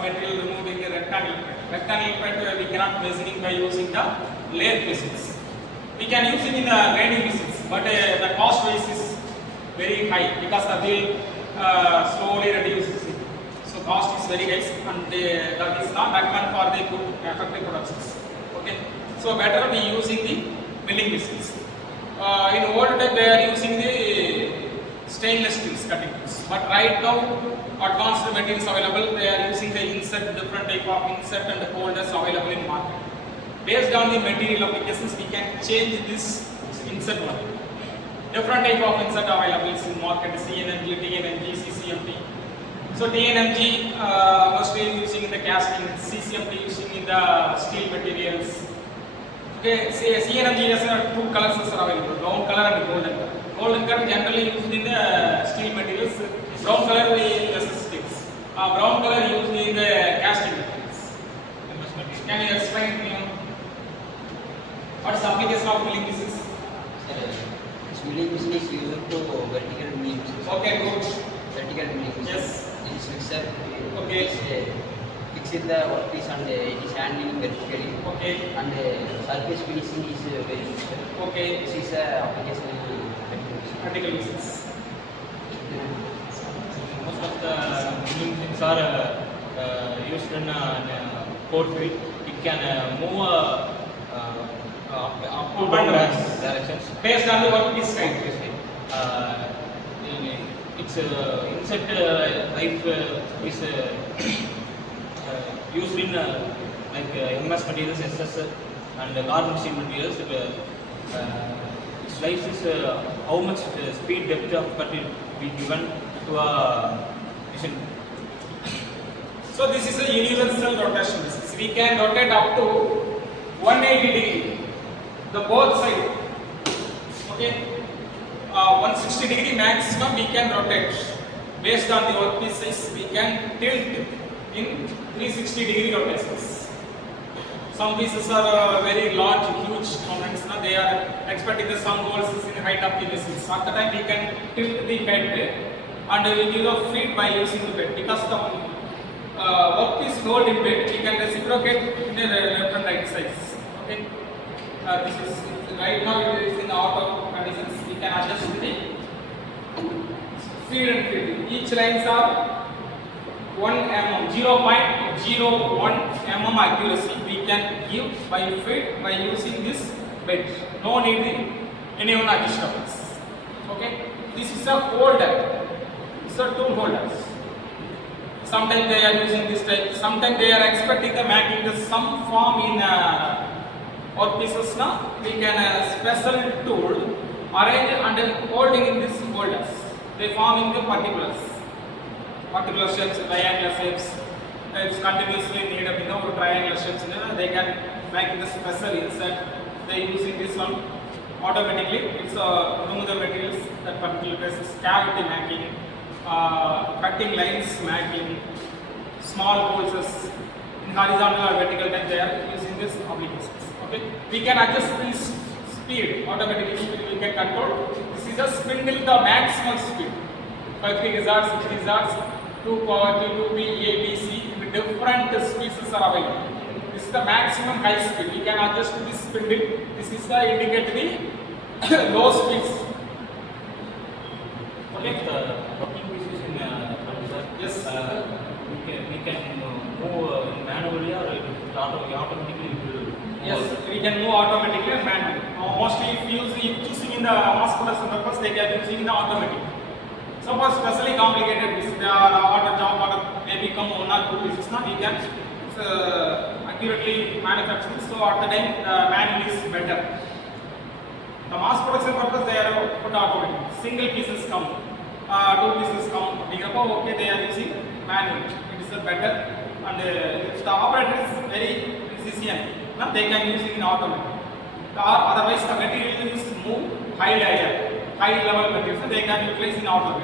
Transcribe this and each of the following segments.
some material removed in the rectangle pet. Rectangle pet we cannot measuring by using the lathe machines. We can use it in the grinding machines, but the cost wise is very high because the wheel slowly reduces it. So cost is very high, and that is not recommended for the good effective productions. Okay, so better we using the milling machines. In old time they are using the stainless steels cutting tools, but right now advanced materials available, they are using the insert, different type of insert and holders available in market. Based on the material applications, we can change this insert one. Different type of insert available in market: CNMG, TNMG, CCMP. So TNMG mostly using in the casting, CCMP using in the steel materials. Okay, CNMG has two colors are available: brown color and golden color. Golden color generally used in the steel materials. Brown color we use sticks. Brown color used in the casting materials. Can you explain to me what is the application of milling machines? This milling machine is used to vertical milling machines. Okay, good. Vertical milling machine. Yes. It is fixed. Okay. It is fixed in the workpiece and it is handling vertically. Okay. And surface finishing is very useful. Okay. This is application in Vertical machines. Most of the milling machines are used in port field. It can move up to down directions Based on the workpiece type. Its insert life is used in like MS materials, SS and carbon steel materials. Its life is how much speed depth of cut will be given to a machine. So this is a universal rotation machine. We can rotate up to 180 degree, the both side. Okay, 160 degree maximum we can rotate. Based on the workpiece size, we can tilt in 360 degree rotations. Some pieces are very large, huge components. They are expecting the some holes in height of the machines. At the time we can tilt the head and we give a feed by using the bed, because the workpiece load in bed we can reciprocate in the left and right sides. Okay, this is right now it is in auto conditions. We can adjust the feed and feed. Each lines are 1 mm, 0.01 mm accuracy we can give by feed by using this bed. No need any one adjustments. Okay, this is a holder. These are two holders. Sometimes they are using this type. Sometimes they are expecting the making the some form in workpieces. Now we can special tool arrange and holding in these holders. They form in the particulars shapes, triangular shapes. It's continuously made up in triangular shapes. They can make the special insert. They using this one automatically. It's remove the materials that particular places, cavity making, cutting lines making, small holes in horizontal or vertical type. They are using this applications. Okay, we can adjust this speed automatically. We can control. This is a spindle, the maximum speed. 50 results, 60 results, 2 power 2, 2B, A, B, C. Different species are available. This is the maximum high speed. We can adjust this spindle. This is the indicate the low speeds. Okay, the working pieces in computer. Yes. We can move manually or automatically. Yes, we can move automatically and manually. Mostly if choosing in the mass production purpose, they are using the automatic. Suppose specially complicated pieces, the order job order may become 1 or 2 pieces. Now we can accurately manufacture this. So at the time manual is better. The mass production purpose they are put automatic. Single pieces come, 2 pieces come. Okay, they are using manual. It is better, and if the operator is very precision, now they can use it in automatic. Otherwise the material is move high level material, so they can utilize in auto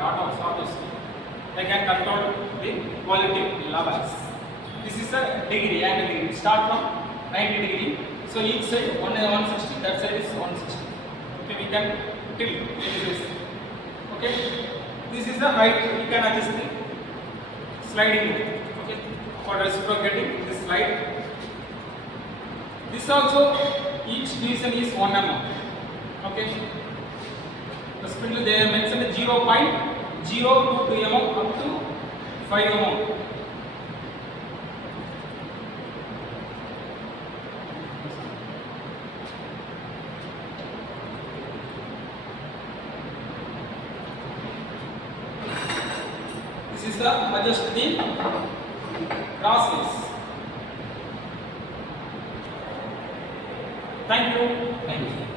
speed. They can control the quality levels. This is a degree, angle degree. Start from 90 degree. So each side 160, that side is 160. Okay, we can tilt this. Okay, this is the height. We can adjust the sliding mode. Okay, for for reciprocating this slide. This also, each division is 1 mm. Okay. The spindle they have mentioned 0.022 mm up to 5 mm. This is the adjust the cross piece. Thank you. Thank you.